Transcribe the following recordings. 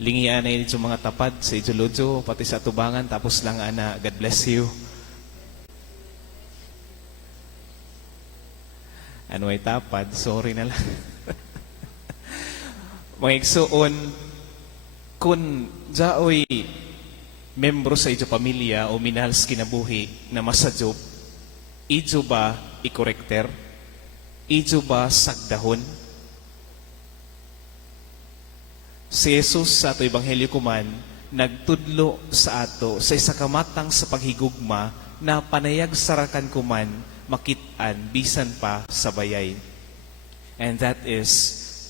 Lingian na yung mga tapad sa idjolodyo, pati sa tubangan, tapos lang ana, God bless you. Ano ay tapad? Sorry na lang. Mga igsuon, kung jaoy membro sa ijo pamilya o minahal sa kinabuhi na masadyo, ijo ba ikorekter? Ijo ba sagdahon? Si Jesus sa ato ebanghelyo kuman, nagtudlo sa ato sa isa kamatang sa paghigugma na panayag sarakan kuman makitaan bisan pa sa bayay. And that is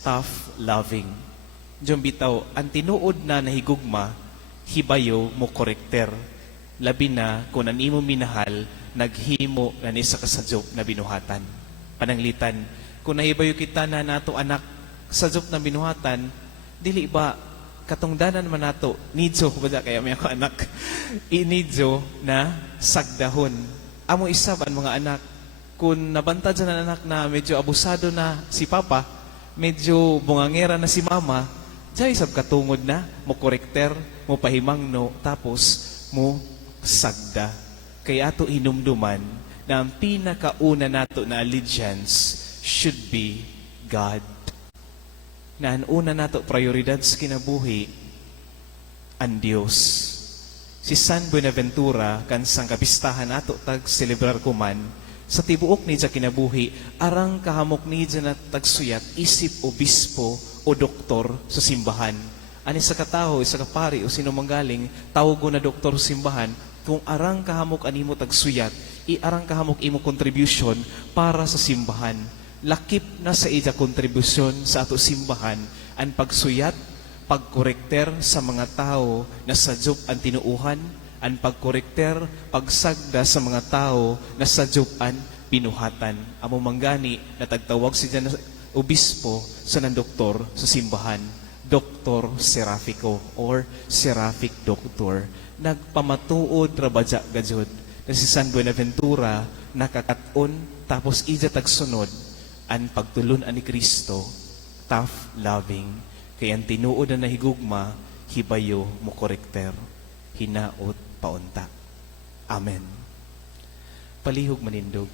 tough loving. Diyon bitaw, ang tinuod na nahigugma, hibayo mo korekter. Labi na kung ang imo minahal, naghimo na ni sa kasadyop na binuhatan. Pananglitan, kung nahibayo kita na nato anak sadyop na binuhatan, dili ba katungdanan man nato nidyo ba kaya may ako anak inidyo na sagdahon. Amo isab ang mga anak kung nabantad sa anak na medyo abusado na si papa, medyo bungangera na si mama, diya isab katungod na mo korekter, mo pahimangno, tapos mo sagda. Kaya ato hinumduman na ang pinakauna nato na allegiance should be God. Na ang una nato prioridad sa kinabuhi, ang Diyos. Si San Buenaventura, kansang kapistahan nato tag-celebrar kuman, sa tibuok ni sa kinabuhi, arang kahamok ni na tagsuyat, isip obispo o doktor sa simbahan. Ani sa kataho, isa kapari o sino manggaling, tawag na doktor sa simbahan, kung arang kahamok animo tagsuyat, arang kahamok imo contribution para sa simbahan. Lakip na sa ija kontribusyon sa ato simbahan ang pagsuyat, pagkorekter sa mga tao na sadyop ang tinuuhan, ang pagkorekter, pagsagda sa mga tao na sadyop ang pinuhatan. Amo manggani na tagtawag si dyan na obispo sa ng doktor sa simbahan, Dr. Serafico or Seraphic Doctor. Nagpamatuod rabadya gajud na si San Buenaventura nakakaton tapos ija tagsunod ang pagtulon ni Kristo, tough loving, kaya ang tinuod na nahigugma, hibayo mo korekter, hinaot paunta. Amen. Palihog manindog.